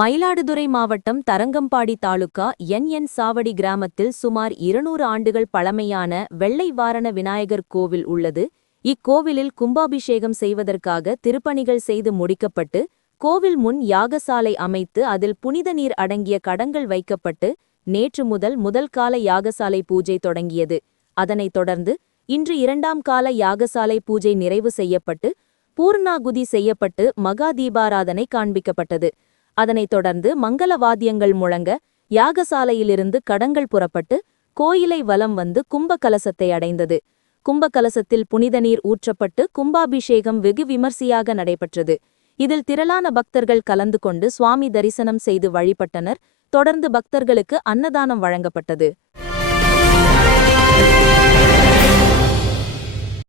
மயிலாடுதுறை மாவட்டம் தரங்கம்பாடி தாலுகா என் சாவடி கிராமத்தில் சுமார் 200 ஆண்டுகள் பழமையான வெள்ளை வாரண விநாயகர் கோவில் உள்ளது. இக்கோவிலில் கும்பாபிஷேகம் செய்வதற்காக திருப்பணிகள் செய்து முடிக்கப்பட்டு, கோவில் முன் யாகசாலை அமைத்து அதில் புனித நீர் அடங்கிய கடங்கள் வைக்கப்பட்டு, நேற்று முதல் கால யாகசாலை பூஜை தொடங்கியது. அதனைத் தொடர்ந்து இன்று 2ஆம் கால யாகசாலை பூஜை நிறைவு செய்யப்பட்டு, பூர்ணாகுதி செய்யப்பட்டு மகா தீபாராதனை காண்பிக்கப்பட்டது. அதனைத் தொடர்ந்து மங்கள வாத்தியங்கள் முழங்க யாகசாலையிலிருந்து கடங்கள் புறப்பட்டு கோயிலை வலம் வந்து கும்பகலசத்தை அடைந்தது. கும்பகலசத்தில் புனித நீர் ஊற்றப்பட்டு கும்பாபிஷேகம் வெகு விமர்சையாக நடைபெற்றது. இதில் திரளான பக்தர்கள் கலந்து கொண்டு சுவாமி தரிசனம் செய்து வழிபட்டனர். தொடர்ந்து பக்தர்களுக்கு அன்னதானம் வழங்கப்பட்டது.